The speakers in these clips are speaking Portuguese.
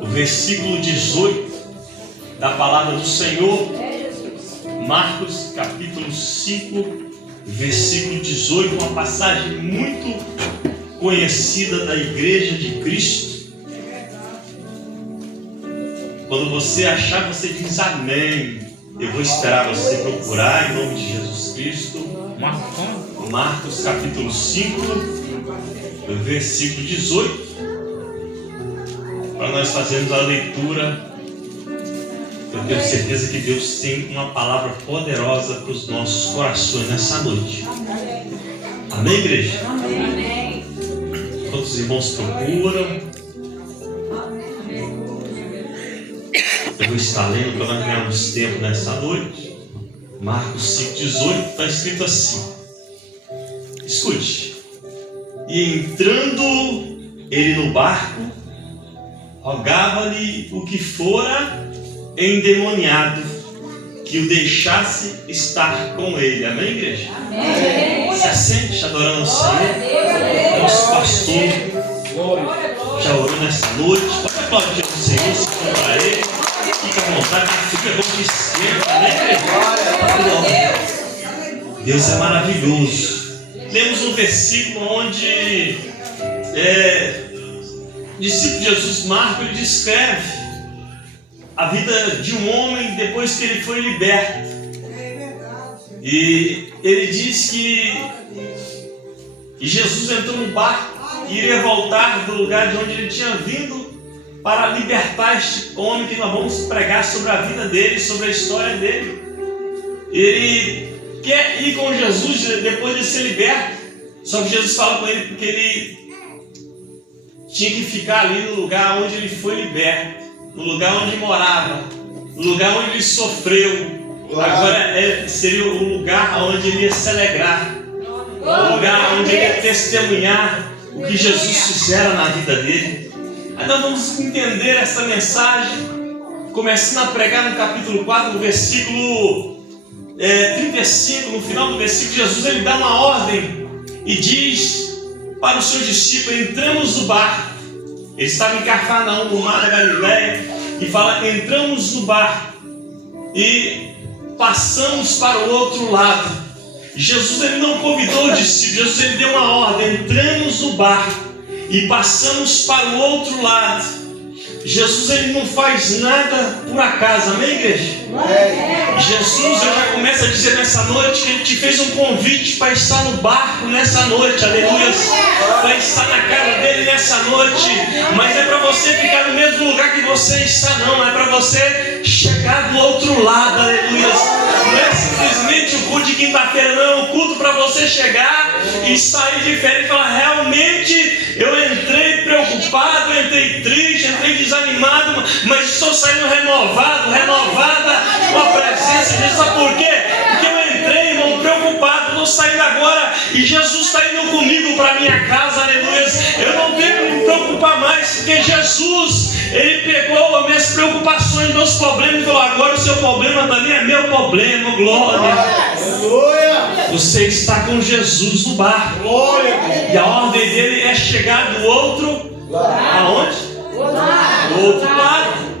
o versículo 18 da palavra do Senhor, Marcos capítulo 5, versículo 18, uma passagem muito conhecida da Igreja de Cristo. Quando você achar, você diz amém. Eu vou esperar você procurar em nome de Jesus Cristo. Marcos capítulo 5, versículo 18. Para nós fazermos a leitura, eu tenho certeza que Deus tem uma palavra poderosa para os nossos corações nessa noite. Amém, igreja? Amém. Todos os irmãos procuram. Eu vou estar lendo para nós ganharmos tempo nessa noite. Marcos 5,18 está escrito assim. Escute. E entrando ele no barco, rogava-lhe o que fora endemoniado que o deixasse estar com ele. Amém, igreja? Amém. Se assente adorando o Senhor. Nosso pastor já orou nessa noite. Pode aplaudir o Senhor, se for para ele. Fica à vontade, fica bom que esquenta. Amém, igreja? Deus é maravilhoso. Temos um versículo onde o discípulo de Jesus, Marcos, ele descreve a vida de um homem depois que ele foi liberto. E ele diz que Jesus entrou no barco e iria voltar do lugar de onde ele tinha vindo para libertar este homem, que nós vamos pregar sobre a vida dele, sobre a história dele. Ele quer ir com Jesus depois de ser liberto, só que Jesus fala com ele porque ele tinha que ficar ali no lugar onde ele foi liberto, no lugar onde morava, no lugar onde ele sofreu. Agora seria o lugar onde ele ia se alegrar, o lugar onde ele ia testemunhar o que Jesus fizera na vida dele. Aí nós vamos entender essa mensagem, começando a pregar no capítulo 4, no versículo 35, no final do versículo, Jesus ele dá uma ordem e diz para os seus discípulos: entramos no barco. Ele estava em Cafarnaum, no mar da Galileia, e fala: entramos no barco e passamos para o outro lado. Jesus ele não convidou os discípulos, Jesus ele deu uma ordem: entramos no barco e passamos para o outro lado. Jesus ele não faz nada por acaso, amém, igreja? Jesus ele já começa a dizer nessa noite que ele te fez um convite para estar no barco nessa noite, aleluia, para estar na casa dele nessa noite. Mas é para você ficar no mesmo lugar que você está, não, é para você chegar do outro lado, aleluia. Não é simplesmente o culto de quinta-feira, não, é um culto para você chegar e sair diferente e falar: realmente eu entrei preocupado, entrei triste, entrei desanimado, mas estou saindo renovado, renovada com a presença de Jesus. Sabe por quê? Porque eu entrei, irmão, preocupado, estou saindo agora e Jesus está indo comigo para minha casa, aleluia. Eu não tenho que me preocupar mais, porque Jesus, ele pegou as minhas preocupações, meus problemas e falou: agora o seu problema também é meu problema, glória. Você está com Jesus no barco. E a ordem dele é chegar do outro. Aonde? Do outro lado.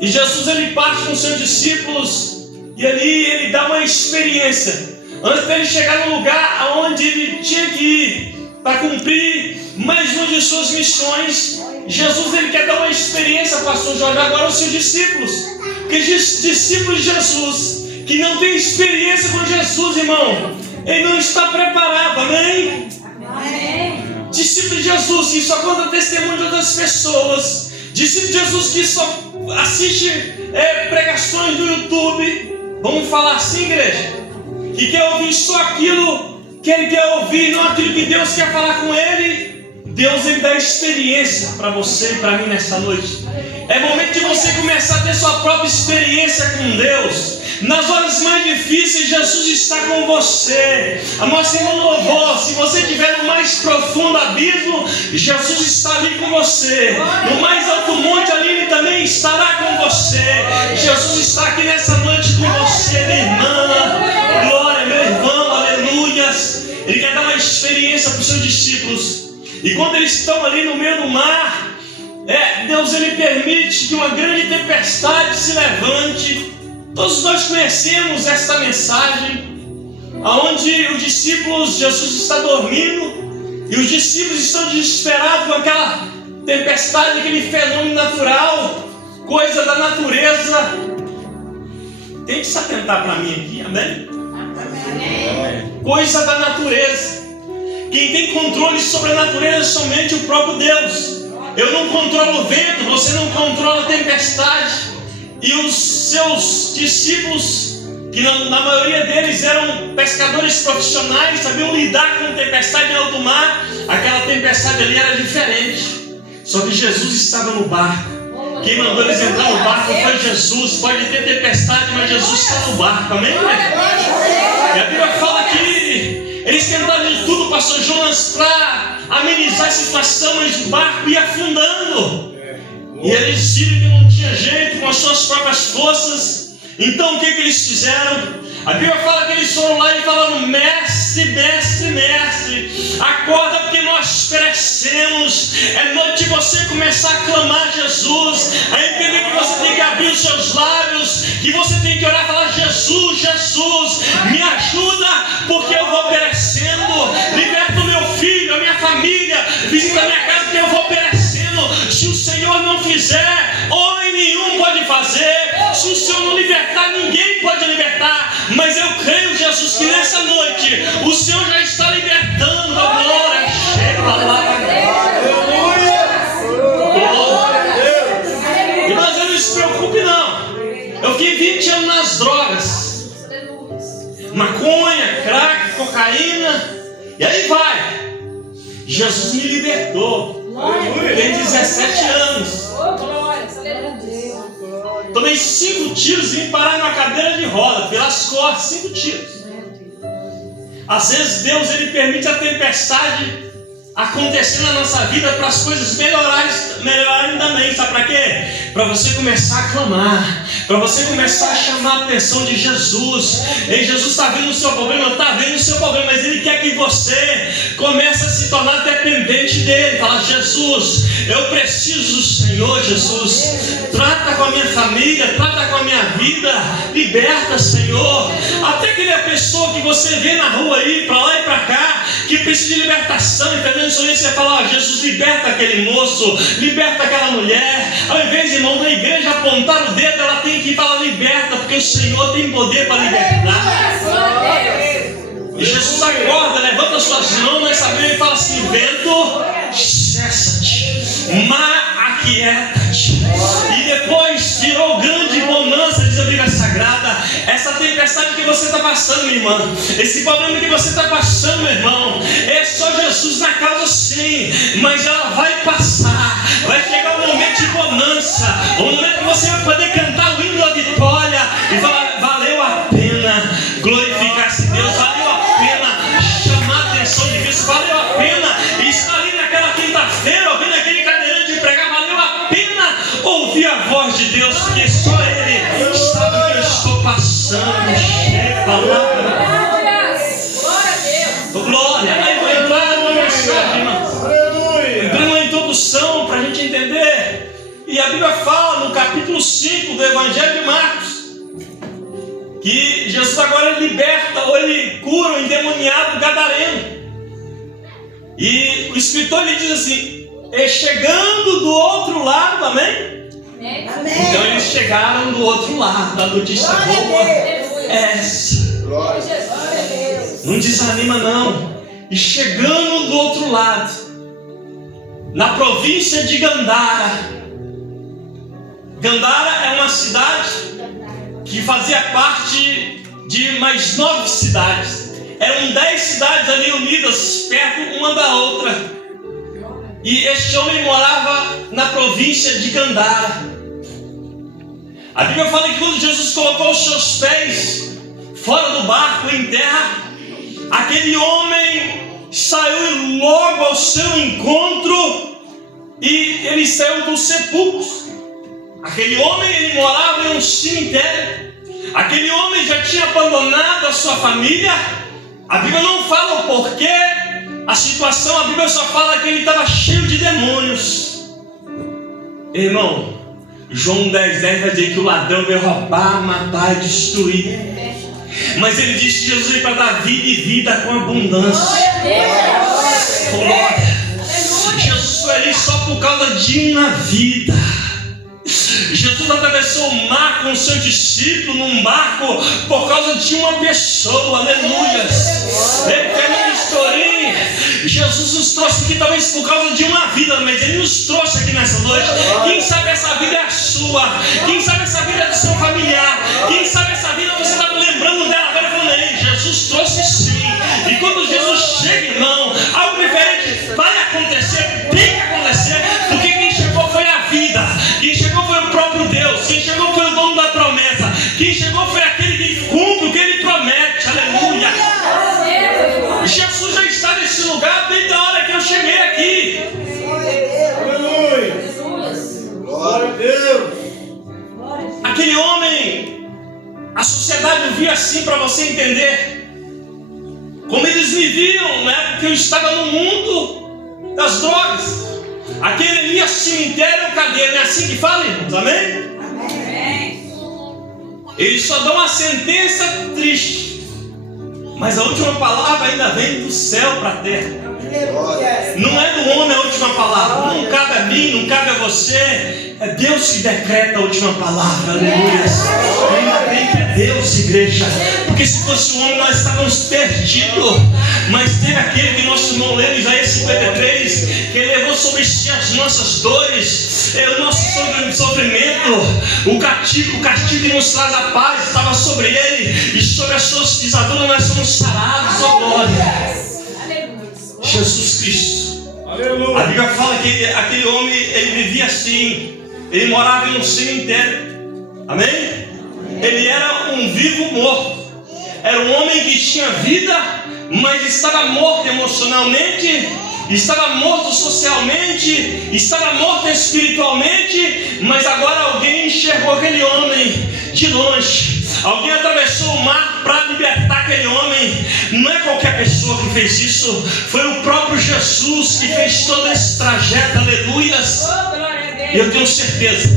E Jesus ele parte com seus discípulos e ali ele dá uma experiência. Antes dele chegar no lugar aonde ele tinha que ir para cumprir mais uma de suas missões, Jesus ele quer dar uma experiência, pastor Jorge, agora aos seus discípulos. Porque discípulos de Jesus que não tem experiência com Jesus, irmão, ele não está preparado, amém? Amém. Discípulo de Jesus que só conta testemunho de outras pessoas, discípulo de Jesus que só assiste pregações no YouTube, vamos falar assim, igreja, que quer ouvir só aquilo que ele quer ouvir, não aquilo que Deus quer falar com ele. Deus ele dá experiência para você e para mim nessa noite. É momento de você começar a ter sua própria experiência com Deus. Nas horas mais difíceis, Jesus está com você. A nossa irmã louvou: se você estiver no mais profundo abismo, Jesus está ali com você. No mais alto monte ali, Ele também estará com você. Jesus está aqui nessa noite com você, minha irmã. Glória, meu irmão, aleluias. Ele quer dar uma experiência para os seus discípulos. E quando eles estão ali no meio do mar, Deus ele permite que uma grande tempestade se levante. Todos nós conhecemos esta mensagem, onde os discípulos, Jesus está dormindo, e os discípulos estão desesperados com aquela tempestade, aquele fenômeno natural, coisa da natureza. Tem que se atentar para mim aqui, amém? Amém. Coisa da natureza. Quem tem controle sobre a natureza é somente o próprio Deus. Eu não controlo o vento, você não controla a tempestade. E os seus discípulos, que na maioria deles eram pescadores profissionais, sabiam lidar com tempestade em alto mar. Aquela tempestade ali era diferente. Só que Jesus estava no barco. Quem mandou eles entrar no barco foi Jesus. Pode ter tempestade, mas Jesus está no barco, amém? E a Bíblia fala que eles tentaram de tudo, pastor Jonas, para amenizar a situação, mas o barco ia afundando. E eles viram que não tinha jeito com as suas próprias forças. Então o que eles fizeram? A Bíblia fala que eles foram lá e falaram: mestre, mestre, mestre, acorda porque nós perecemos. É noite de você começar a clamar Jesus, a entender que você tem que abrir os seus lábios, que você tem que orar e falar: Jesus, Jesus, me ajuda porque eu vou perecendo. Liberta o meu filho, a minha família, visita a minha casa porque eu vou perecendo. Se o Senhor não fizer, homem nenhum pode fazer. Se o Senhor não libertar, ninguém pode libertar. Mas eu creio, Jesus, que nessa noite o Senhor já está libertando. A glória chega lá. E mas eu não se preocupe não. Eu fiquei 20 anos nas drogas. Maconha, crack, cocaína. E aí vai. Jesus me libertou. Tem 17 anos. Tomei 5 tiros e vim parar numa cadeira de roda, pelas costas, 5 tiros. Às vezes Deus ele permite a tempestade acontecer na nossa vida para as coisas melhorarem também. Sabe para quê? Para você começar a clamar, para você começar a chamar a atenção de Jesus. E Jesus está vendo o seu problema, está vendo o seu problema, mas Ele quer que você comece a se tornar dependente dEle. Fala: Jesus, eu preciso do Senhor. Jesus, trata com a minha família, trata com a minha vida, liberta, Senhor. Até aquela pessoa que você vê na rua aí, para lá e para cá, que precisa de libertação, entendeu? Isso aí você fala: ó, Jesus, liberta aquele moço, liberta aquela mulher. Ao invés, irmão, da igreja apontar o dedo, ela tem que falar: liberta, porque o Senhor tem poder para libertar. E Jesus acorda, levanta suas mãos nessa Bíblia e fala assim: vento, cessa-te, mar, aquieta-te. E depois virou grande bonança, diz a Bíblia Sagrada. Essa tempestade que você está passando, minha irmã, esse problema que você está passando, meu irmão, é só Jesus na causa, sim, mas ela vai passar. Vai chegar um momento de bonança, um momento que você vai poder cantar o hino da vitória e falar: valeu a pena glorificar-se Deus, valeu a pena chamar a atenção de Deus, valeu a pena estar ali naquela quinta-feira ouvindo aquele cadeirante de pregar, valeu a pena ouvir a voz de Deus, porque só Ele sabe o que eu estou passando. Chega lá. Glória a Deus. Glória. Aí vou entrar numa mensagem, irmão. Entrando numa introdução para a gente entender. E a Bíblia fala no capítulo 5 do Evangelho de Marcos que Jesus agora liberta ou ele cura o endemoniado gadareno. E o escritor ele diz assim: chegando do outro lado, amém? Amém. Então eles chegaram do outro lado. A notícia boa é essa. Não desanima não. E chegando do outro lado, na província de Gandara. Gandara é uma cidade que fazia parte de mais 9 cidades. Eram 10 cidades ali unidas, perto uma da outra. E este homem morava na província de Gandara. A Bíblia fala que quando Jesus colocou os seus pés fora do barco, em terra, aquele homem saiu logo ao seu encontro e ele saiu dos sepulcros. Aquele homem, ele morava em um cemitério. Aquele homem já tinha abandonado a sua família. A Bíblia não fala o porquê. A situação, a Bíblia só fala que ele estava cheio de demônios. Irmão, João 10:10 vai dizer que o ladrão veio roubar, matar e destruir. Mas ele disse que Jesus veio para dar vida e vida com abundância. Glória. Jesus foi ali só por causa de uma vida. Jesus atravessou o mar com o seu discípulo num barco por causa de uma pessoa. Aleluia. Ele termina a historinha. Jesus nos trouxe aqui talvez por causa de uma vida, mas Ele nos trouxe aqui nessa noite. Quem sabe essa vida é a sua. Quem sabe essa vida é do seu familiar. Quem sabe essa vida você está lembrando dela agora falando, ei, Jesus trouxe sim. E quando Jesus chega, irmão, algo diferente vai acontecer, tem que acontecer, porque quem chegou foi a vida. Quem chegou foi o próprio Deus. Quem chegou foi o dono da promessa. Quem chegou foi aquele que cumpre o que Ele promete. Aleluia. Jesus já está nesse lugar desde a hora que eu cheguei aqui. Aleluia. Glória a Deus. Aquele homem, a sociedade via assim para você entender. Como eles me viam, né? Porque eu estava no mundo das drogas. Aquele ia cemitério ou cadeia, não é assim que fala, irmãos? Amém? Amém. Eles só dão uma sentença triste, mas a última palavra ainda vem do céu para a terra. Não é do homem a última palavra. Não cabe a mim, não cabe a você. É Deus que decreta a última palavra. Aleluia. Ainda bem que é Deus, igreja. Porque se fosse o homem nós estávamos perdidos. Mas teve aquele que nosso irmão leu em Isaías 53, que ele levou sobre si as nossas dores, o nosso sofrimento, o castigo que nos traz a paz estava sobre ele, e sobre as suas pisaduras nós somos sarados, ó glória. Jesus Cristo. Aleluia. A Bíblia fala que aquele homem, ele vivia assim. Ele morava em um cemitério. Amém? Ele era um vivo morto. Era um homem que tinha vida, mas estava morto emocionalmente, estava morto socialmente, estava morto espiritualmente. Mas agora alguém enxergou aquele homem de longe. Alguém atravessou o mar para libertar aquele homem. Não é qualquer pessoa que fez isso. Foi o próprio Jesus que fez todo esse trajeto. Aleluias. E eu tenho certeza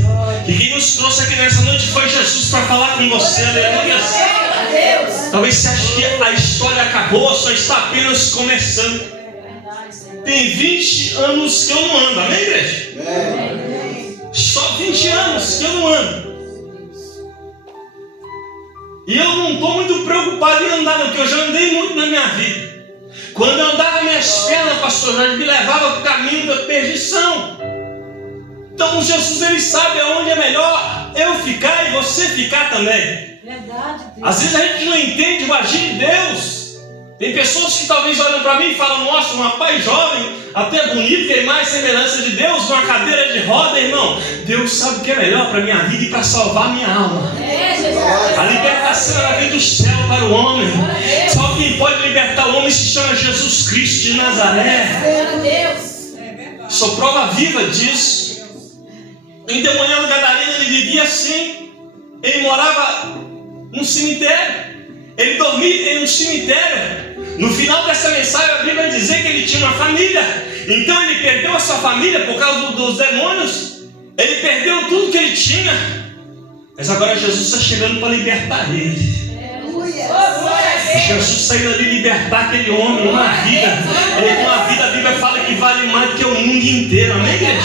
que quem nos trouxe aqui nessa noite foi Jesus para falar com você. Aleluias. Talvez você ache que a história acabou, só está apenas começando. Tem 20 anos que eu não ando. Amém, igreja? Só 20 anos que eu não ando. E eu não estou muito preocupado em andar, não, porque eu já andei muito na minha vida. Quando eu andava, minhas pernas, pastor, me levava para o caminho da perdição. Então Jesus, Ele sabe aonde é melhor eu ficar e você ficar também. Verdade, Deus. Às vezes a gente não entende o agir de Deus. Tem pessoas que talvez olham para mim e falam, nossa, um rapaz jovem, até bonito, tem mais semelhança de Deus, com uma cadeira de roda, irmão. Deus sabe o que é melhor para a minha vida e para salvar a minha alma. A libertação ela vem do céu para o homem. Só quem pode libertar o homem se chama Jesus Cristo de Nazaré. Sou prova viva disso. Endemoniado Gadareno, ele vivia assim. Ele morava num cemitério. Ele dormia em um cemitério. No final dessa mensagem a Bíblia vai dizer que ele tinha uma família. Então ele perdeu a sua família por causa dos demônios. Ele perdeu tudo que ele tinha. Mas agora Jesus está chegando para libertar ele. Jesus saiu ali libertar aquele homem, uma vida. Ele, uma vida, a Bíblia fala que vale mais do que o mundo inteiro. Amém, igreja?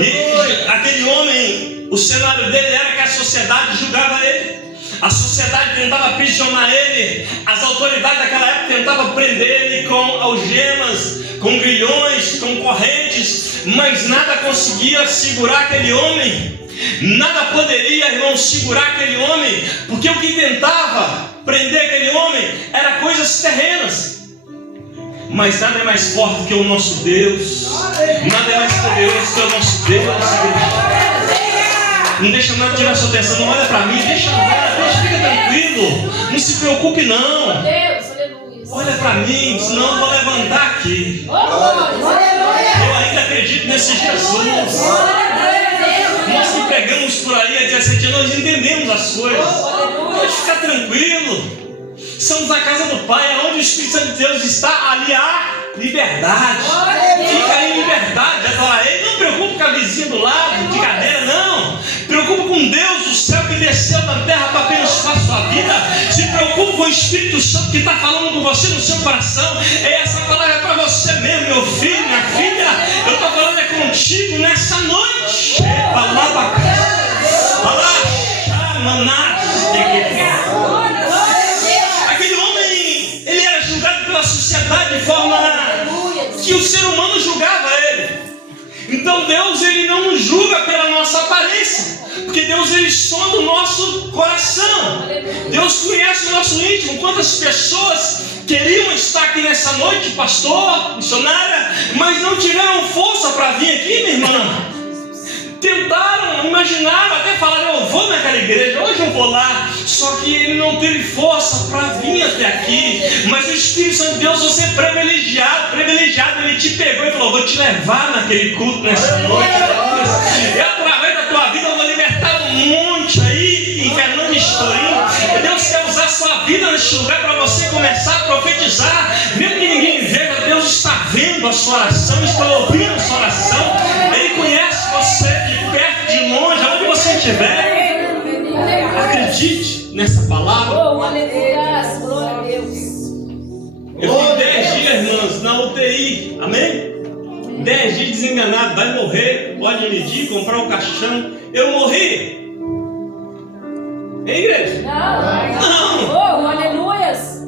E aquele homem, o cenário dele era que a sociedade julgava ele. A sociedade tentava aprisionar ele. As autoridades daquela época tentavam prender ele com algemas, com grilhões, com correntes. Mas nada conseguia segurar aquele homem. Nada poderia, irmão, segurar aquele homem. Porque o que tentava prender aquele homem era coisas terrenas. Mas nada é mais forte que o nosso Deus. Nada é mais poderoso que o nosso Deus. Não deixa nada tirar sua atenção. Não olha para mim, deixa, fica tranquilo. Não se preocupe não. Olha para mim, senão eu vou levantar aqui. Eu ainda acredito nesse Jesus. Nós que pregamos por aí há 17 anos, nós entendemos as coisas. Pode ficar tranquilo. Somos a casa do Pai, é onde o Espírito Santo de Deus está, ali há liberdade. Fica em liberdade, adora Ele. Não preocupe com a vizinha do lado, de cadeira, não. Preocupe com Deus do céu que desceu da terra para abençoar a sua vida. Se preocupe com o Espírito Santo que está falando com você no seu coração. Essa palavra é para você mesmo, meu filho, minha filha. Eu estou falando contigo nessa noite. Aquele homem, ele era julgado pela sociedade de forma que o ser humano julgava ele. Então Deus, ele não nos julga pela nossa aparência, porque Deus, ele sonda o nosso coração. Deus conhece o nosso íntimo. Quantas pessoas queriam estar aqui nessa noite, pastor, missionária, mas não tiveram força para vir aqui, minha irmã. Tentaram, imaginaram, até falaram, eu vou naquela igreja, hoje eu vou lá. Só que ele não teve força para vir até aqui. Mas o Espírito Santo de Deus, você é privilegiado, ele te pegou e falou, vou te levar naquele culto nessa noite. E através da tua vida eu vou libertar um monte aí em Fernando Estorim. Deus quer usar a sua vida nesse lugar para você começar a profetizar. Mesmo que ninguém veja, Deus está vendo a sua oração, está ouvindo a sua oração. Ele conhece você de perto, de longe, aonde você estiver. Acredite nessa palavra. Glória a Deus. Eu fiquei 10 dias, irmãos, na UTI. Amém? 10 dias desenganado, vai morrer, pode medir, comprar o caixão. Eu morri. Hein, igreja? Não. Aleluias.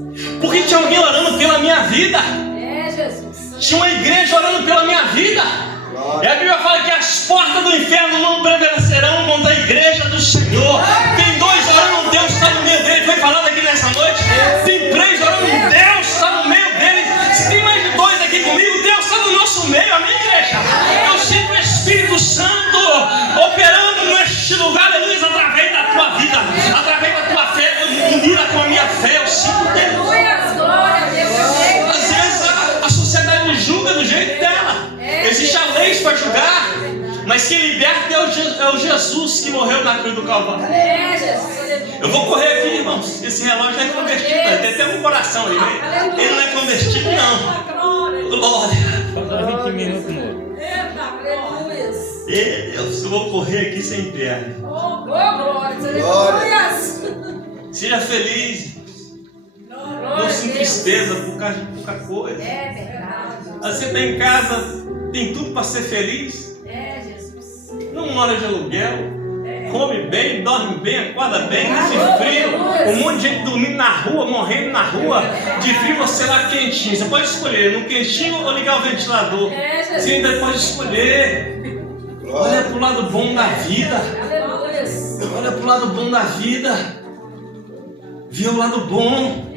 Porque tinha alguém orando pela minha vida. É, Jesus. Tinha uma igreja orando pela minha vida. E a Bíblia fala que as portas do inferno não prevalecerão contra a igreja do Senhor. Tem 2 orando, Deus está no meio dele. Foi falado aqui nessa noite. Tem 3 orando, Deus está no meio deles. Se tem mais de 2 aqui comigo, Deus está no nosso meio. Amém, igreja? Eu sinto o Espírito Santo operando neste lugar, aleluia, através da tua vida, através da tua fé, unida com a minha fé. Eu sinto Deus. Glória a Deus. Às vezes a sociedade julga do jeito dela. Existem leis para julgar, mas quem liberta é o Jesus que morreu na cruz do Calvário. É, Jesus. Eu vou correr aqui, irmãos. Esse relógio não é convertido, tem até um coração ali. Ele não é convertido, não. Glória. Falta 20 minutos, amor. Aleluia. Deus, eu vou correr aqui sem perna. Oh, glória. Aleluias. Seja feliz. Não sinta tristeza por causa de pouca coisa. É verdade. Você está em casa, tem tudo para ser feliz. É, Jesus. Não mora de aluguel. Come bem, dorme bem, acorda bem, nesse frio. Um monte de gente dormindo na rua, morrendo na rua. De frio você lá quentinho. Você pode escolher no quentinho ou ligar o ventilador. Você ainda pode escolher. Olha para o lado bom da vida. Olha para o lado bom da vida. Vê o lado bom.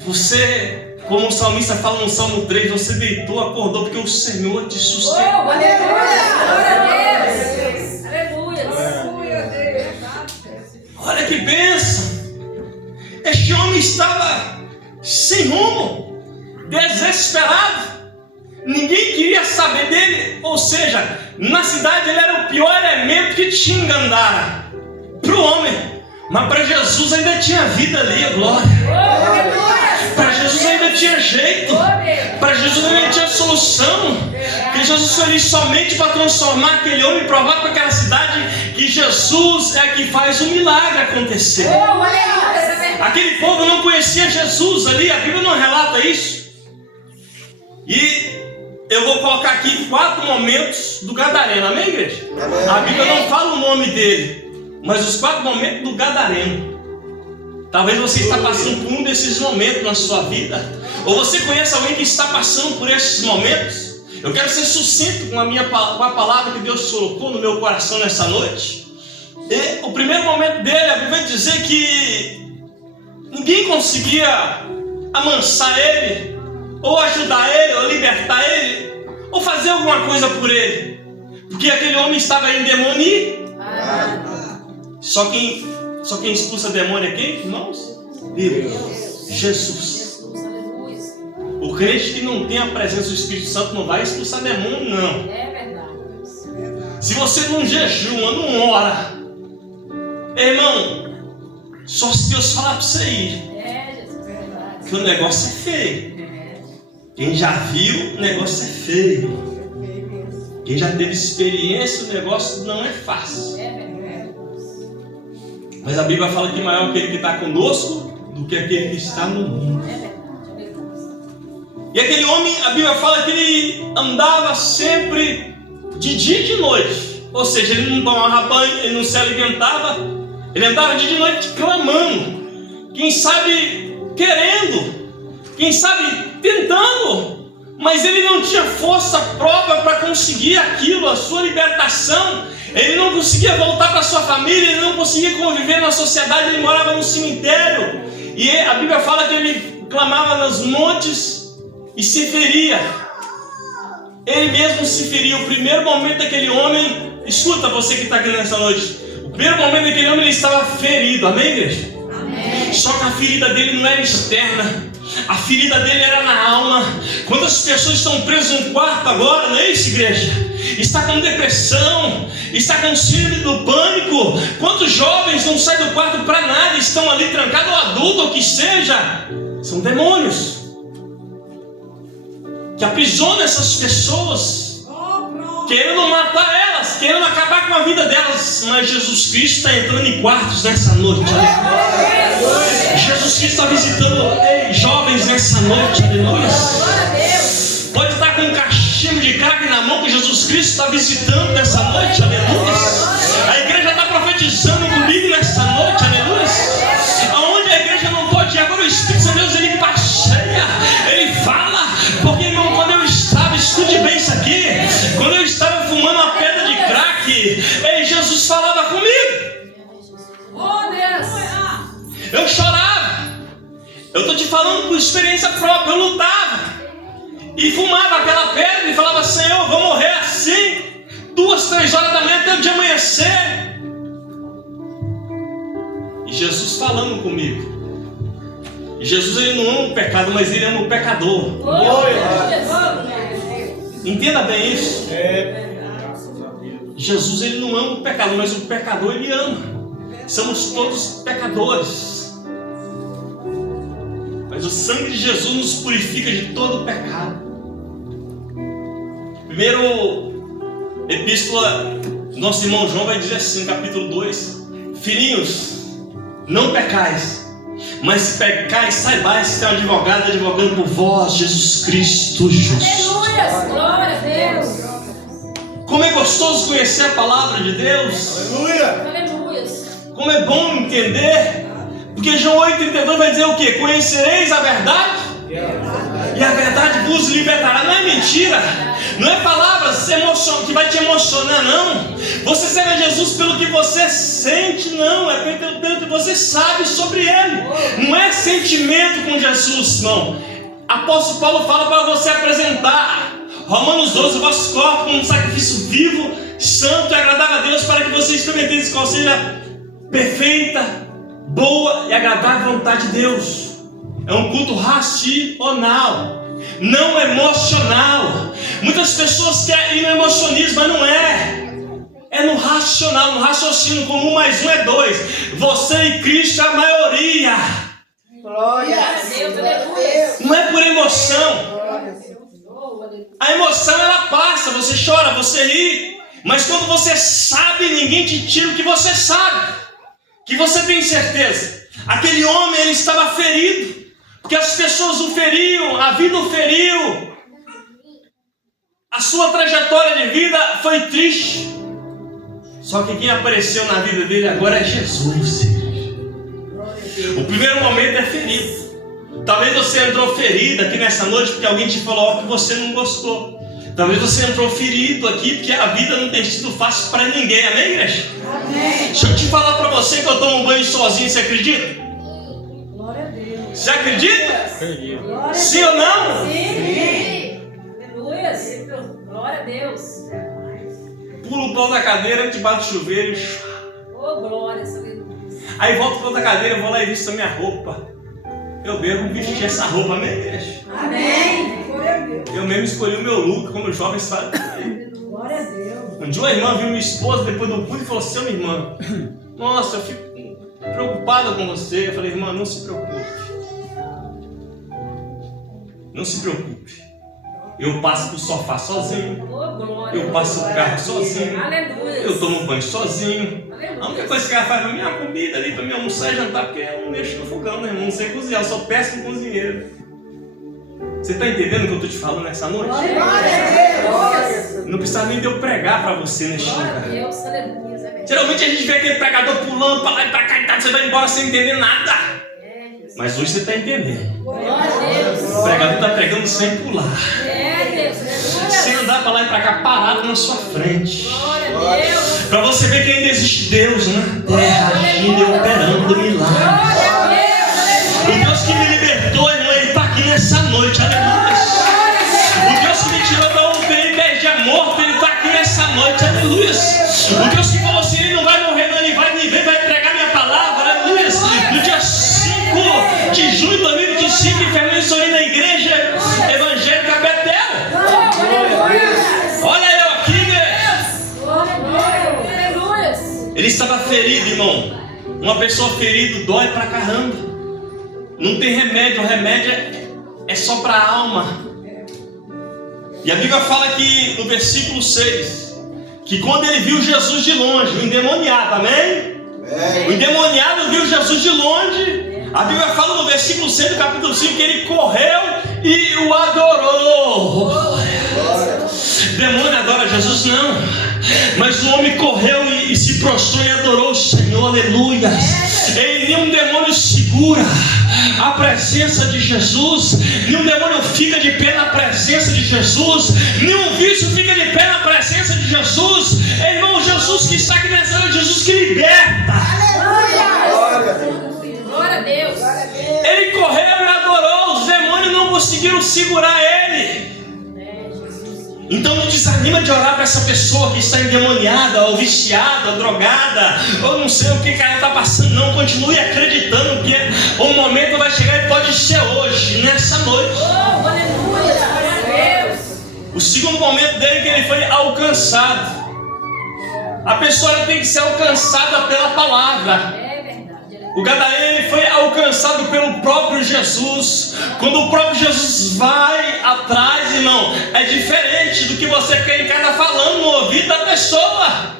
Você, como o salmista fala no Salmo 3, você deitou, acordou porque o Senhor te sustentou. Olha que bênção! Este homem estava sem rumo, desesperado. Ninguém queria saber dele. Ou seja, na cidade ele era o pior elemento que tinha em Gandara. Para o homem. Mas para Jesus ainda tinha vida ali, glória. Para Jesus ainda tinha jeito. Para Jesus ainda tinha solução. Que Jesus foi ali somente para transformar aquele homem e provar para aquela cidade que Jesus é que faz o milagre acontecer. Aquele povo não conhecia Jesus ali, a Bíblia não relata isso. E eu vou colocar aqui 4 momentos do Gadareno, amém, igreja? Amém. A Bíblia não fala o nome dele, mas os 4 momentos do Gadareno. Talvez você está passando por um desses momentos na sua vida, ou você conhece alguém que está passando por esses momentos. Eu quero ser sucinto com a palavra que Deus colocou no meu coração nessa noite. E o primeiro momento dele, a Bíblia vai dizer que ninguém conseguia amansar ele, ou ajudar ele, ou libertar ele, ou fazer alguma coisa por ele, porque aquele homem estava endemoniado. Só quem expulsa demônio é quem, irmãos? Deus. Jesus. O crente que não tem a presença do Espírito Santo não vai expulsar demônio, não. É verdade. Se você não jejuma, não ora, irmão, só se Deus falar para você ir. É, Jesus. que o negócio é feio. Quem já viu, o negócio é feio. Quem já teve experiência, o negócio não é fácil. Mas a Bíblia fala que maior é aquele que está conosco do que aquele que está no mundo. E aquele homem, a Bíblia fala que ele andava sempre de dia e de noite. Ou seja, ele não tomava banho, ele não se alimentava. Ele andava de dia e noite clamando. Quem sabe querendo. Quem sabe tentando. Mas ele não tinha força própria para conseguir aquilo, a sua libertação. Ele não conseguia voltar para sua família, ele não conseguia conviver na sociedade, ele morava no cemitério. E a Bíblia fala que ele clamava nos montes e se feria. Ele mesmo se feria. O primeiro momento daquele homem, escuta você que está aqui nessa noite, o primeiro momento daquele homem ele estava ferido, amém, igreja? Amém. Só que a ferida dele não era externa. A ferida dele era na alma. Quantas pessoas estão presas num quarto agora, não é isso, igreja? Está com depressão, está com síndrome do pânico. Quantos jovens não saem do quarto para nada, estão ali trancados, ou adulto, ou que seja? São demônios que aprisionam essas pessoas, querendo matar elas, querendo acabar com a vida delas. Mas Jesus Cristo está entrando em quartos nessa noite. Jesus Cristo está visitando jovens nessa noite, aleluia. Pode estar com um cachimbo de crack na mão que Jesus Cristo está visitando nessa noite, aleluia. A igreja está profetizando comigo nessa noite, aleluia. Aonde a igreja não pode ir, agora o Espírito de Deus ele passeia, ele fala, porque irmão, quando eu estava, escute bem isso aqui, quando eu estava fumando uma pedra de crack, Jesus falava comigo. Oh, Deus! Eu chorava. Eu estou te falando por experiência própria. Eu lutava e fumava aquela pedra e falava: Senhor, eu vou morrer assim, 2, 3 horas da manhã até o dia amanhecer. E Jesus falando comigo. E Jesus ele não ama o pecado, mas ele ama o pecador. Entenda bem isso. Jesus ele não ama o pecado, mas o pecador ele ama. Somos todos pecadores. Mas o sangue de Jesus nos purifica de todo o pecado. Primeiro epístola do nosso irmão João vai dizer assim, no capítulo 2: Filhinhos, não pecais, mas se pecais, saibais que tem um advogado advogando por vós, Jesus Cristo justo. Aleluia! Glória a Deus! Como é gostoso conhecer a palavra de Deus. Aleluia! Aleluia! Como é bom entender. Porque João 8,32 vai dizer o quê? Conhecereis a verdade e a verdade vos libertará. Não é mentira, não é palavras que vai te emocionar, não. Você serve a Jesus pelo que você sente, não. É pelo que você sabe sobre Ele. Não é sentimento com Jesus, não. Apóstolo Paulo fala para você apresentar Romanos 12, o vosso corpo como um sacrifício vivo, santo e agradável a Deus, para que você experimente qual seja perfeita, boa e agradável vontade de Deus. É um culto racional, não emocional. Muitas pessoas querem ir no emocionismo, mas não é. É no racional, no raciocínio, como 1 mais 1 é 2. Você e Cristo é a maioria. Glória a Deus! Aleluia! Não é por emoção. A emoção ela passa, você chora, você ri. Mas quando você sabe, ninguém te tira o que você sabe, que você tem certeza. Aquele homem ele estava ferido, porque as pessoas o feriam, a vida o feriu. A sua trajetória de vida foi triste. Só que quem apareceu na vida dele agora é Jesus. O primeiro momento é ferido. Talvez você entrou ferido aqui nessa noite porque alguém te falou algo que você não gostou. Talvez você entrou ferido aqui porque a vida não tem sido fácil para ninguém. Amém, igreja? Amém. Deixa eu te falar para você que eu tomo banho sozinho. Você acredita? Glória a Deus! Você acredita? Acredito. Sim ou não? Sim! Aleluia! Glória a Deus! Pulo o pau da cadeira, debaixo do chuveiro. Oh, glória! Aí volto para outra cadeira, vou lá e visto a minha roupa. Eu mesmo vesti essa roupa, amém, igreja? Amém! Eu mesmo escolhi o meu look, como os jovens fazem. Glória a Deus! Um dia uma irmã viu minha esposa depois do culto e falou assim: minha irmã, nossa, eu fico preocupada com você. Eu falei: irmã, não se preocupe. Não se preocupe. Eu passo pro sofá sozinho. Ô, glória. Eu passo o carro sozinho. Aleluia. Eu tomo banho sozinho. Aleluia. A única coisa que ela faz pra mim é a comida ali, pra mim almoçar e jantar, porque eu não mexo no fogão, né? Eu não sei cozinhar, eu sou péssimo cozinheiro. Você está entendendo o que eu estou te falando nessa noite? Glória a Deus. Não precisa nem de eu pregar para você neste Glória a lugar. Deus. Aleluia. É verdade. Geralmente a gente vê aquele pregador pulando para lá e para cá e tal, você vai embora sem entender nada. É, Jesus. Mas hoje você está entendendo. Glória a Deus. O pregador está pregando sem pular, É, Deus. sem Aleluia. andar para lá e para cá parado na sua frente. Glória a Deus. Para você ver que ainda existe Deus na terra, agindo e operando milagres. Glória a Deus. O Deus que me libertou, irmão, Ele está aqui nessa noite, aleluia. O Deus que me tirou da UTI 10 dias morto, Ele está aqui nessa noite, aleluia. O Deus que falou assim, Ele não vai morrer, não, Ele vai me ver, vai entregar minha palavra, aleluia. No dia 5 de junho de 2025, em Fernando Sorim, na igreja evangélica Betel. Olha eu aqui, né? Aleluia. Ele estava ferido, irmão. Uma pessoa ferida dói pra caramba. Não tem remédio, o remédio é só para a alma. E a Bíblia fala que no versículo 6, que quando ele viu Jesus de longe, o endemoniado, amém? O endemoniado viu Jesus de longe. A Bíblia fala no versículo 6 do capítulo 5 que ele correu e o adorou. Demônio adora Jesus? Não. Mas o homem correu e se prostrou e adorou o Senhor, aleluia. E nenhum demônio segura a presença de Jesus, nenhum demônio fica de pé na presença de Jesus, nenhum vício fica de pé na presença de Jesus. Irmão, Jesus que está aqui nessa noite, Jesus que liberta. Glória a Deus. Ele correu e adorou, os demônios não conseguiram segurar ele. Então não desanima de orar para essa pessoa que está endemoniada, ou viciada, ou drogada, ou não sei o que ela está passando. Não, continue acreditando que o momento vai chegar e pode ser hoje, nessa noite. Oh, aleluia. Glória a Deus. O segundo momento dele é que ele foi alcançado. A pessoa tem que ser alcançada pela palavra. É verdade. O gadareno ele foi alcançado pelo próprio Jesus. Quando o próprio Jesus vai atrás, irmão, é diferente do que você quer em casa falando no ouvido da pessoa.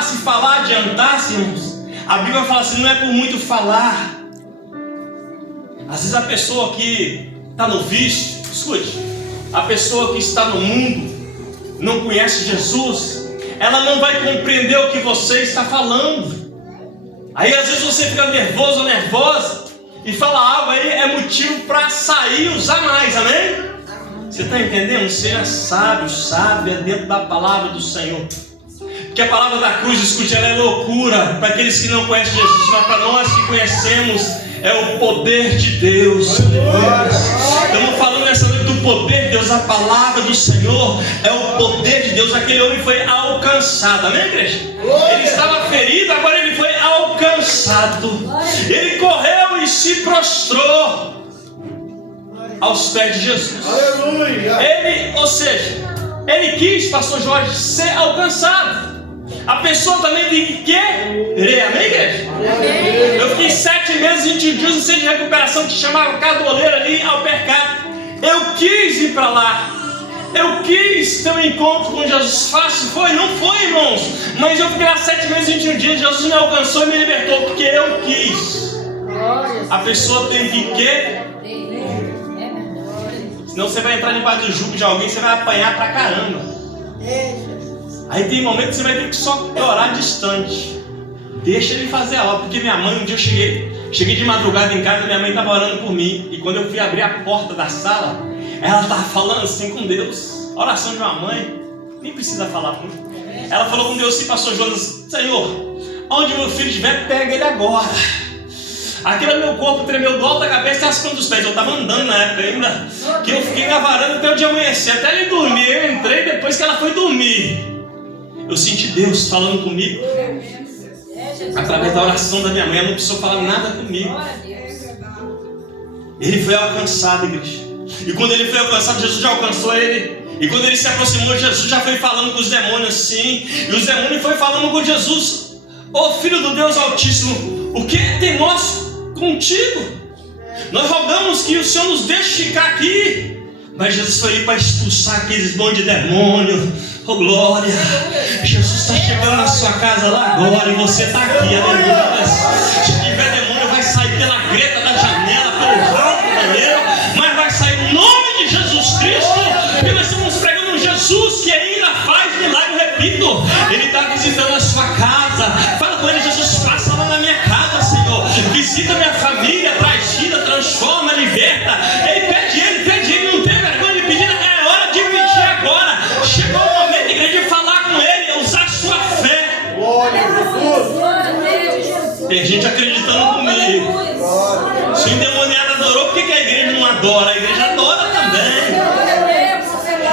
Se falar, adiantar-se, irmãos. A Bíblia fala assim, não é por muito falar. Às vezes a pessoa que está no vício, escute, a pessoa que está no mundo, não conhece Jesus, ela não vai compreender o que você está falando. Aí às vezes você fica nervoso ou nervosa e fala algo aí, é motivo para sair e usar mais, amém? Você está entendendo? Seja sábio, sábia dentro da palavra do Senhor. Porque a palavra da cruz, escute, ela é loucura para aqueles que não conhecem Jesus, mas para nós que conhecemos, é o poder de Deus. Estamos falando nessa noite do poder de Deus, a palavra do Senhor é o poder de Deus. Aquele homem foi alcançado, amém, igreja? Ele estava ferido, agora ele foi alcançado. Ele correu e se prostrou aos pés de Jesus. Ele, ou seja, ele quis, pastor Jorge, ser alcançado. A pessoa também tem que querer, amém, igreja? Amém. Eu fiquei 7 meses, 21 dias no centro de recuperação que chamava Cardoleiro ali ao Percato. Eu quis ir para lá. Eu quis ter um encontro com Jesus. Fácil foi? Não foi, irmãos. Mas eu fiquei lá 7 meses, 21 dias. Jesus me alcançou e me libertou porque eu quis. A pessoa tem que querer. Senão você vai entrar debaixo do jugo de alguém, você vai apanhar pra caramba. Aí tem momento que você vai ter que só orar distante. Deixa ele fazer a obra. Porque minha mãe, um dia eu cheguei de madrugada em casa, minha mãe estava orando por mim. E quando eu fui abrir a porta da sala, ela estava falando assim com Deus. A oração de uma mãe, nem precisa falar muito. Ela falou com Deus assim, pastor Jonas: Senhor, onde meu filho estiver, pega ele agora. Aquele meu corpo tremeu do alto da cabeça até as plantas dos pés. Eu estava andando na época ainda, que eu fiquei na varanda até o dia amanhecer, até ele dormir. Eu entrei depois que ela foi dormir. Eu senti Deus falando comigo através da oração da minha mãe. Ela não precisou falar nada comigo. Ele foi alcançado, igreja. E quando ele foi alcançado, Jesus já alcançou ele. E quando ele se aproximou, Jesus já foi falando com os demônios assim. E os demônios foi falando com Jesus: Ô Filho do Deus Altíssimo, o que tem nós contigo? Nós rogamos que o Senhor nos deixe ficar aqui. Mas Jesus foi para expulsar aqueles bons de demônio. Oh glória! Jesus está chegando na sua casa lá agora e você está aqui, aleluia. Se tiver demônio, vai sair pela greta da janela, pelo ralo do banheiro, mas vai sair no nome de Jesus Cristo. E nós estamos pregando um Jesus que ainda faz milagre, repito. Ele está visitando a sua casa. Fala com ele: Jesus, passa lá na minha casa, Senhor. Visita minha família, traz vida, transforma, liberta. Ele pede ele, não tem vergonha de pedir. É hora de pedir agora. Chegou o momento, igreja, de falar com ele, usar sua fé. Glória a Deus. Tem gente acreditando comigo. Se o endemoniado adorou, por que a igreja não adora? A igreja adora também.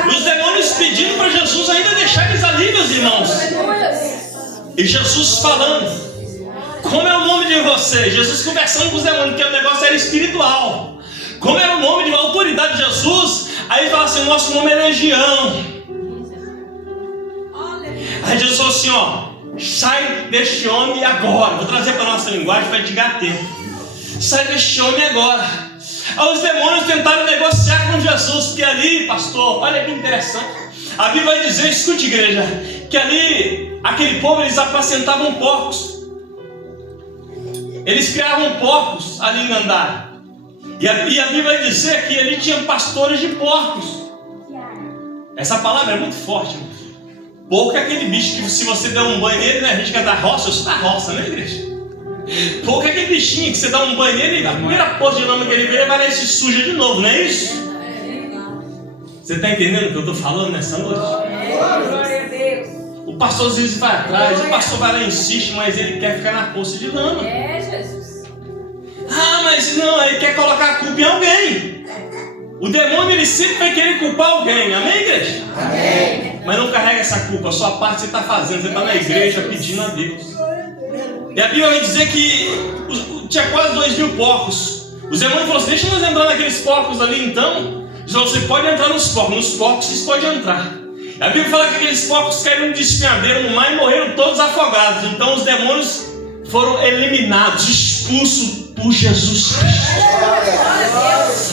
Os demônios pedindo para Jesus ainda deixar eles ali, meus irmãos. E Jesus falando: como é o nome de vocês? Jesus conversando com os demônios, porque o negócio era espiritual. Como era o nome de uma autoridade de Jesus? Aí ele fala assim: nosso nome é Legião. Aí Jesus falou assim: ó, sai deste homem agora. Vou trazer para a nossa linguagem para dedicar tempo. Sai deste homem agora. Aí os demônios tentaram negociar com Jesus, porque ali, pastor, olha que interessante. A Bíblia vai dizer, escute igreja, que ali, aquele povo, eles apacentavam porcos. Eles criavam porcos ali em Andar. E a Bíblia vai dizer que ali tinha pastores de porcos. Essa palavra é muito forte, irmão. Porco é aquele bicho que se você der um banho nele, né? A gente que é da roça, eu sou da roça, né, igreja? Porco é aquele bichinho que você dá um banho nele e a primeira poça de lama que ele vê, vai lá e se suja de novo, não é isso? Você está entendendo o que eu estou falando nessa noite? Glória a Deus. O pastor às vezes vai atrás, o pastor vai lá e insiste, mas ele quer ficar na poça de lama. É, Jesus. Ah, mas não, ele quer colocar a culpa em alguém. O demônio, ele sempre vai querer culpar alguém, amém, igreja? Amém. Mas não carrega essa culpa, a sua parte você está fazendo, você está na igreja pedindo a Deus. E a Bíblia vai dizer que tinha quase 2.000 porcos. Os demônios falaram assim: deixa nós entrar naqueles porcos ali então. Eles falaram: você pode entrar nos porcos vocês podem entrar. A Bíblia fala que aqueles porcos caíram de espinhadeiro no mar e morreram todos afogados. Então os demônios foram eliminados, expulsos por Jesus Cristo.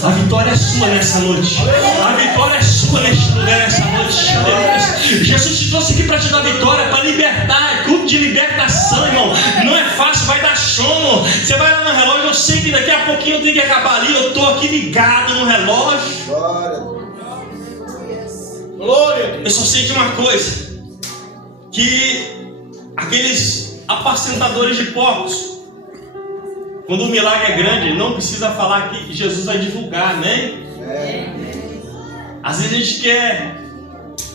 A vitória é sua nessa noite. A vitória é sua neste lugar nessa noite. Jesus te trouxe aqui para te dar vitória, para libertar. É culto de libertação, irmão. Não é fácil, vai dar sono. Você vai lá no relógio, eu sei que daqui a pouquinho eu tenho que acabar ali. Eu estou aqui ligado no relógio. Glória. Eu só sei de uma coisa: que aqueles apacentadores de porcos, quando o milagre é grande, não precisa falar que Jesus vai divulgar, amém? Às vezes a gente quer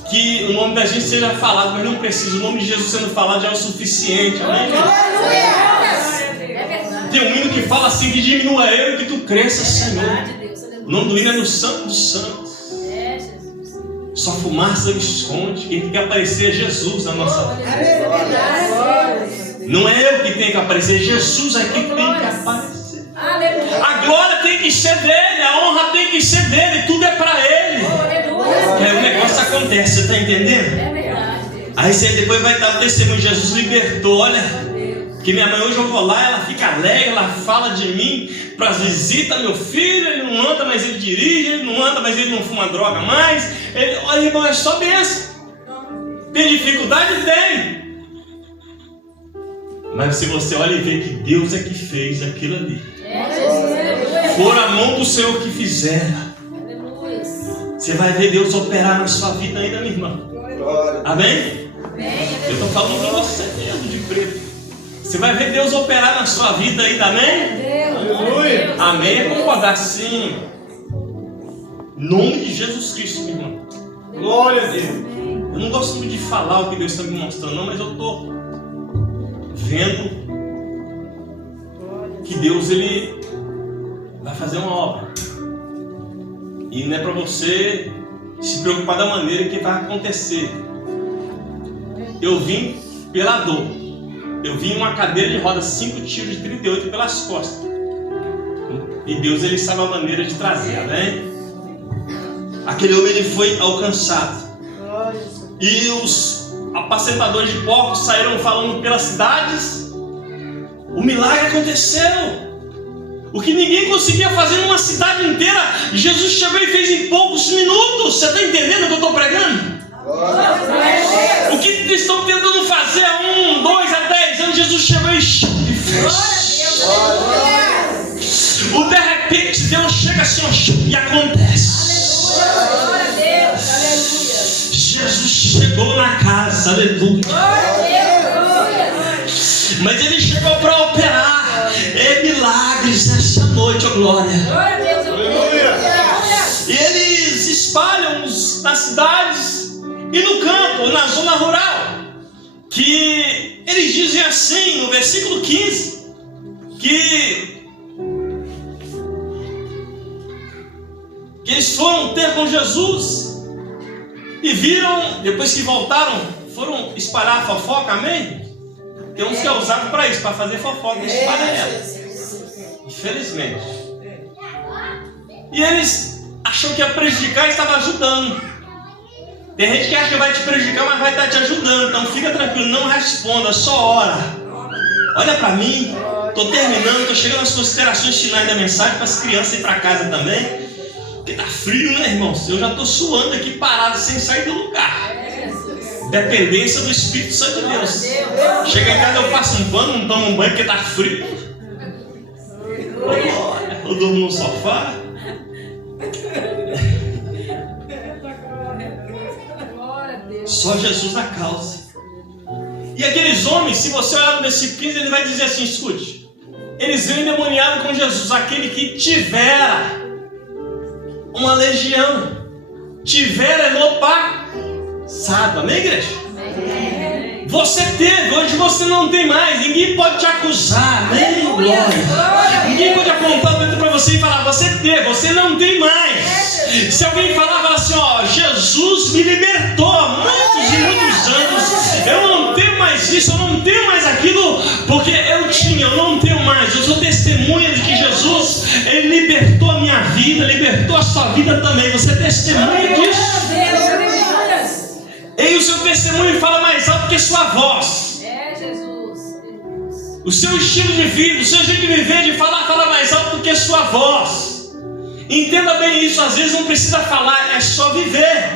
que o nome da gente seja falado, mas não precisa. O nome de Jesus sendo falado já é o suficiente, amém? É verdade. Tem um hino que fala assim: que diminua eu e que tu cresça, Senhor. Deus. O nome do hino é no Santo dos Santos. É, Jesus. Só fumaça esconde. Quem tem que aparecer é Jesus na nossa vida. Não é eu que tenho que aparecer, Jesus é que tem que aparecer. Aleluia. A glória tem que ser dele, a honra tem que ser dele, tudo é para ele. Aleluia. Aí o negócio acontece, você está entendendo? É verdade, Deus. Aí você depois vai dar o testemunho: Jesus libertou, olha, que minha mãe hoje eu vou lá, ela fica alegre, ela fala de mim para as visitas, meu filho, ele não anda, mas ele dirige, ele não anda, mas ele não fuma droga mais. Ele, olha, irmão, é só bênção. Tem dificuldade? Tem. Mas se você olha e vê que Deus é que fez aquilo ali, É, Jesus. Aleluia. for a mão do Senhor que fizeram, Aleluia. você vai ver Deus operar na sua vida ainda, minha irmã. Amém? Amém. Eu estou falando com você mesmo de preto. Você vai ver Deus operar na sua vida ainda, amém? Aleluia. Amém? É concordar sim. Em nome de Jesus Cristo, minha irmã. Glória a Deus. Eu não gosto muito de falar o que Deus está me mostrando, não, mas eu estou vendo que Deus, ele vai fazer uma obra. E não é para você se preocupar da maneira que vai acontecer. Eu vim pela dor. Eu vim em uma cadeira de rodas, 5 tiros de 38 pelas costas. E Deus, ele sabe a maneira de trazer, né? Aquele homem, ele foi alcançado. E os apacentadores de porcos saíram falando pelas cidades. O milagre aconteceu. O que ninguém conseguia fazer numa cidade inteira, Jesus chegou e fez em poucos minutos. Você está entendendo o que eu estou pregando? O que eles estão tentando fazer há 1, 2 a 10 anos, Jesus chegou e fez. O de repente Deus chega assim, ó, e acontece. Jesus chegou na casa, aleluia. Mas ele chegou para operar milagres nessa noite, ó glória. E eles espalham nas cidades e no campo, na zona rural, que eles dizem assim, no versículo 15, que eles foram ter com Jesus e viram, depois que voltaram, foram espalhar a fofoca, amém? Tem uns que é usado para isso, para fazer fofoca, espalha ela. Infelizmente. E eles acham que ia prejudicar e estava ajudando. Tem gente que acha que vai te prejudicar, mas vai estar te ajudando. Então fica tranquilo, não responda, só ora. Olha para mim, estou terminando, estou chegando às considerações finais da mensagem para as crianças ir para casa também. Porque tá frio, né, irmãos? Eu já estou suando aqui parado, sem sair do lugar. Dependência do Espírito Santo de Deus. Chega em casa, eu passo um pano, não tomo um banho porque tá frio. Eu durmo no sofá. Só Jesus na causa. E aqueles homens, se você olhar no versículo 15, ele vai dizer assim, escute. Eles vêm endemoniado com Jesus, aquele que tivera uma legião. Tivera é no passado. Amém, igreja? Amém. Você teve, hoje você não tem mais. Ninguém pode te acusar. Amém, glória. Ninguém pode apontar o dedo para você e falar, você teve, você não tem mais. Se alguém falar, fala assim, ó, Jesus me libertou há muitos e muitos anos. Eu não tenho mais isso, eu não tenho mais aquilo, porque eu tinha, eu não tenho mais. Eu sou testemunha de que Jesus, Ele libertou a minha vida, libertou a sua vida também. Você é testemunha disso. E o seu testemunho fala mais alto que sua voz. É, Jesus. O seu estilo de vida, o seu jeito de viver, de falar, fala mais alto do que sua voz. Entenda bem isso, às vezes não precisa falar, é só viver.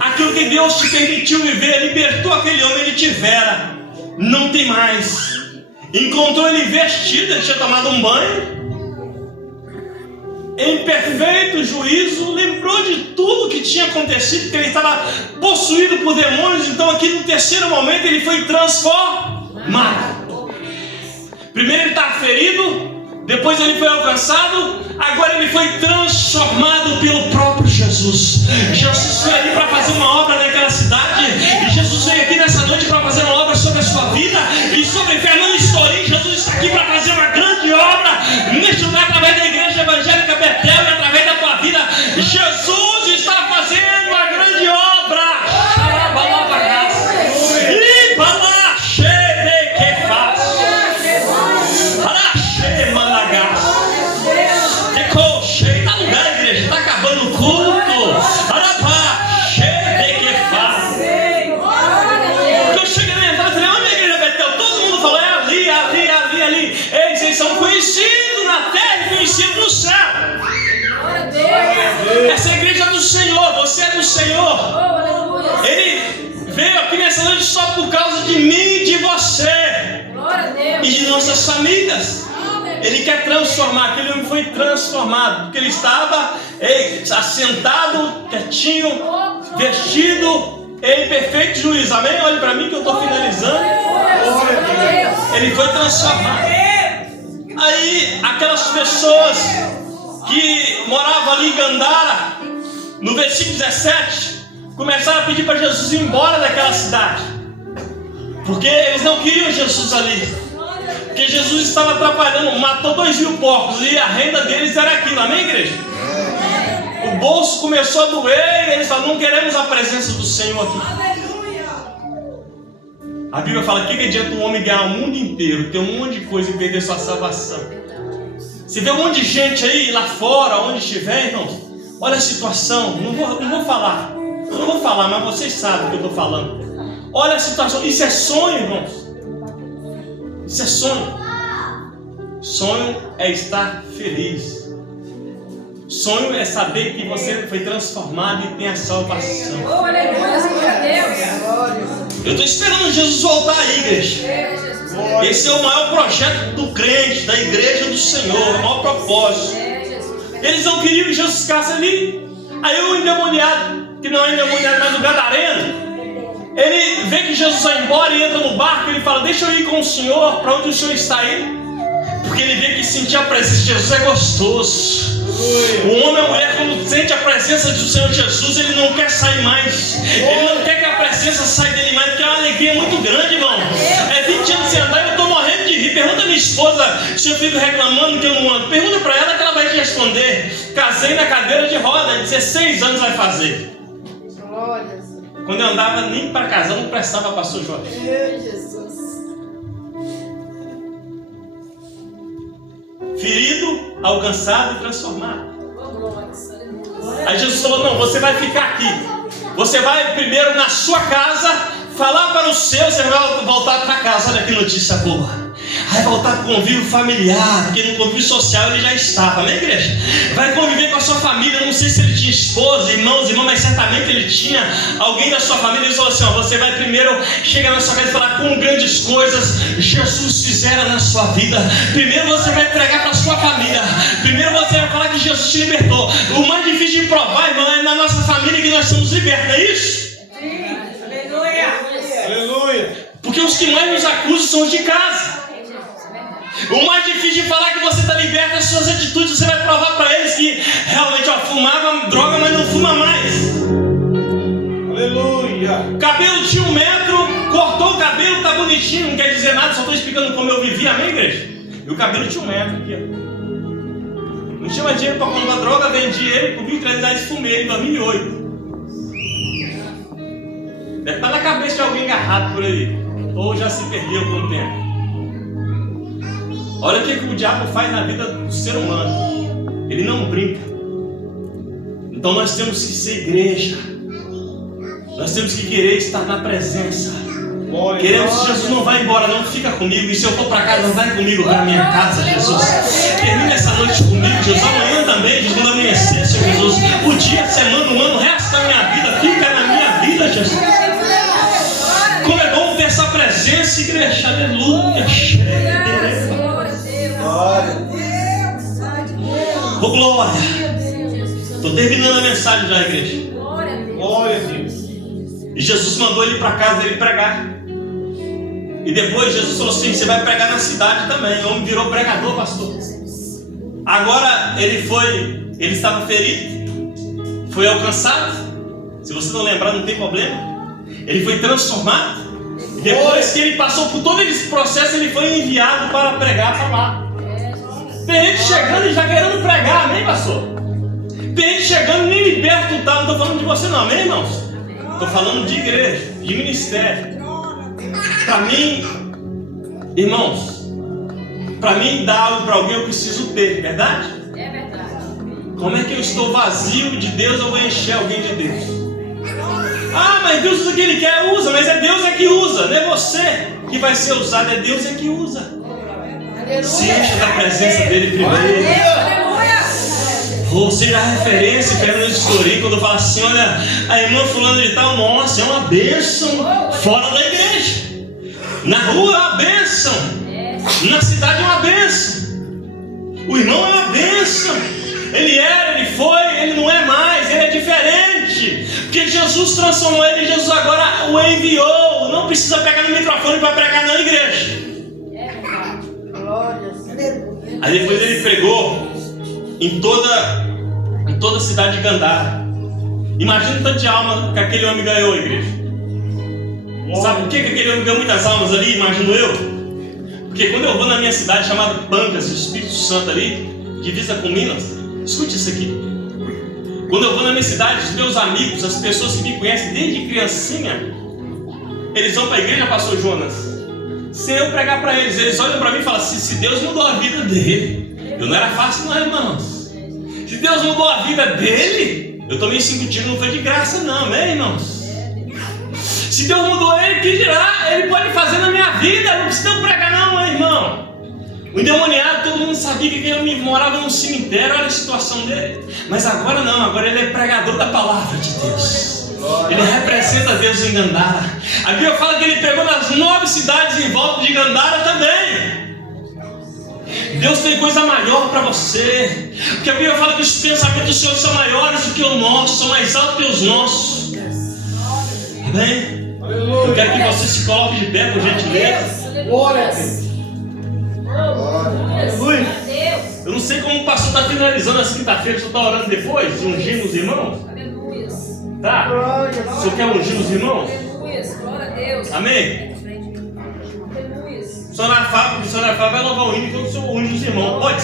Aquilo que Deus te permitiu viver, libertou aquele homem, ele tivera, não tem mais. Encontrou ele vestido, ele tinha tomado um banho, em perfeito juízo, lembrou de tudo que tinha acontecido, porque ele estava possuído por demônios. Então aqui no terceiro momento ele foi transformado. Primeiro ele estava ferido, depois ele foi alcançado, agora ele foi transformado pelo próprio Jesus. Jesus veio aqui para fazer uma obra naquela cidade, e Jesus veio aqui nessa noite para fazer uma obra sobre a sua vida e sobre Fernando Estorim. Jesus está aqui para fazer uma grande obra neste lugar, através da Igreja Evangélica Betel e através da tua vida. Jesus está fazendo uma grande obra. E balache de que faz. Balache malagás. Decoche. Tá lugar, igreja. Tá acabando o culto. Balache de que faz. Eu cheguei na entrada e falei, onde é a Igreja Betel? Todo mundo falou, é ali. Eles são conhecidos na terra e conhecidos no céu. Essa é a igreja do Senhor, você é do Senhor. Ele veio aqui nessa noite só por causa de mim e de você e de nossas famílias. Ele quer transformar. Aquele homem foi transformado porque ele estava assentado, quietinho, vestido em perfeito juízo. Amém? Olhe para mim que eu estou finalizando. Ele foi transformado. Aí aquelas pessoas que moravam ali em Gandara, no versículo 17, começaram a pedir para Jesus ir embora daquela cidade, porque eles não queriam Jesus ali, porque Jesus estava atrapalhando, matou 2.000 porcos e a renda deles era aquilo. Amém, igreja? O bolso começou a doer e eles falaram, não queremos a presença do Senhor aqui. A Bíblia fala que adianta um homem ganhar o mundo inteiro, ter um monte de coisa e perder sua salvação. Você vê um monte de gente aí lá fora, onde estiver, irmãos. Olha a situação. Não vou falar, mas vocês sabem o que eu estou falando. Olha a situação. Isso é sonho, irmãos. Isso é sonho. Sonho é estar feliz. Sonho é saber que você foi transformado e tem a salvação. Oh, aleluia, glória a Deus. Eu estou esperando Jesus voltar aí, igreja. Esse é o maior projeto do crente, da igreja do Senhor, o maior propósito. Eles não queriam que Jesus ficasse ali. Aí o endemoniado, que não é endemoniado, mas o gadareno, ele vê que Jesus vai embora e entra no barco. Ele fala: deixa eu ir com o Senhor. Para onde o Senhor está indo? Porque ele vê que sentir a presença de Jesus é gostoso. O homem e a mulher, quando sente a presença do Senhor Jesus, ele não quer sair mais. Ele não quer que a presença saia dele mais, porque é uma alegria muito grande, irmão. É 20 anos sem andar e eu estou morrendo de rir. Pergunta a minha esposa se eu fico reclamando que eu não ando. Pergunta para ela que ela vai te responder. Casei na cadeira de roda, 16 anos vai fazer. Quando eu andava, nem para casar não prestava, pastor Jorge. Ferido, alcançado e transformado. Aí Jesus falou: não, você vai ficar aqui. Você vai primeiro na sua casa falar para os seus. Você vai voltar para casa. Olha que notícia boa. Vai voltar para o convívio familiar, porque no convívio social ele já estava, né, igreja? Vai conviver com a sua família. Eu não sei se ele tinha esposa, irmãos, mas certamente ele tinha alguém da sua família. Ele falou assim: ó, você vai primeiro chegar na sua casa e falar com grandes coisas Jesus fizera na sua vida. Primeiro você vai pregar para a sua família. Primeiro você vai falar que Jesus te libertou. O mais difícil de provar, irmão, é na nossa família que nós somos libertos, não é isso? Sim. Aleluia. Aleluia. Porque os que mais nos acusam são os de casa. O mais difícil de falar que você está liberto é as suas atitudes. Você vai provar para eles que realmente fumava droga, mas não fuma mais. Aleluia. Cabelo tinha 1 metro, cortou o cabelo, está bonitinho, não quer dizer nada, só estou explicando como eu vivia, amém, igreja? E o cabelo tinha 1 metro aqui, ó. Não tinha mais dinheiro para comprar droga, vendi ele por R$1.300 e fumei em 2008. Deve estar na cabeça de alguém agarrado por aí, ou já se perdeu com o tempo. Olha o que o diabo faz na vida do ser humano. Ele não brinca. Então nós temos que ser igreja. Nós temos que querer estar na presença. Queremos que Jesus não vai embora, não fica comigo. E se eu for para casa, não vai comigo para a minha casa, Jesus. Termina essa noite comigo, Jesus. Amanhã também, Jesus, quando amanhecer, Senhor Jesus. O dia, a semana, o ano, o resto da minha vida, fica na minha vida, Jesus. Como é bom ter essa presença, igreja. Aleluia. Oh, glória. Estou terminando a mensagem já, igreja. Glória a Deus. E Jesus mandou ele para casa dele pregar. E depois Jesus falou assim: você vai pregar na cidade também. O homem virou pregador, pastor. Agora ele estava ferido, foi alcançado. Se você não lembrar, não tem problema. Ele foi transformado. E depois que ele passou por todo esse processo, ele foi enviado para pregar para lá. Tem gente chegando e já querendo pregar, amém, pastor? Tem gente chegando e nem liberto tá. Não estou falando de você não, amém, irmãos? Estou falando de igreja, de ministério. Para mim, irmãos, para mim dar algo para alguém eu preciso ter, verdade? É verdade. Como é que eu estou vazio de Deus, eu vou encher alguém de Deus? Ah, mas Deus usa o que Ele quer, usa, mas é Deus que usa, não é você que vai ser usado, é Deus que usa. Se encha da presença dele primeiro. Você dá referência, Fernando de Florim, quando fala assim: olha, a irmã fulana de tal, nossa, é uma bênção fora da igreja. Na rua é uma bênção. Na cidade é uma bênção. O irmão é uma bênção. Ele era, ele foi, ele não é mais, ele é diferente. Porque Jesus transformou ele, Jesus agora o enviou. Não precisa pegar no microfone para pregar na igreja. Aí depois ele pregou em toda a cidade de Gandara. Imagina o tanto de alma que aquele homem ganhou, igreja. Sabe por que aquele homem ganhou muitas almas ali, imagino eu? Porque quando eu vou na minha cidade chamada Pancas, o Espírito Santo ali, divisa com Minas, escute isso aqui. Quando eu vou na minha cidade, os meus amigos, as pessoas que me conhecem desde criancinha, eles vão para a igreja, pastor Jonas, sem eu pregar para eles. Eles olham para mim e falam assim: se Deus mudou a vida dele, eu não era fácil não, irmãos. Se Deus mudou a vida dele, eu tomei 5 tiros, não foi de graça não, né, irmãos? Se Deus mudou ele, que dirá? Ele pode fazer na minha vida, não precisa eu pregar não, irmão. O endemoniado, todo mundo sabia que ele morava num cemitério, olha a situação dele. Mas agora não, agora ele é pregador da palavra de Deus. Ele representa Deus em Gandara. A Bíblia fala que ele pegou nas 9 cidades em volta de Gandara também. Deus tem coisa maior para você. Porque a Bíblia fala que os pensamentos do Senhor são maiores do que os nossos, são mais altos que os nossos. Amém? Eu quero que você se coloque de pé, por gentileza. Glória a Deus. Aleluia. Eu não sei como o pastor está finalizando essa quinta-feira. O senhor está orando depois? Ungindo os irmãos? Aleluia. Tá? O senhor quer ungir os irmãos? Aleluia. Glória a Deus. Amém? Aleluia. O senhor Fábio vai louvar o hino enquanto o senhor unge os irmãos. Pode ser?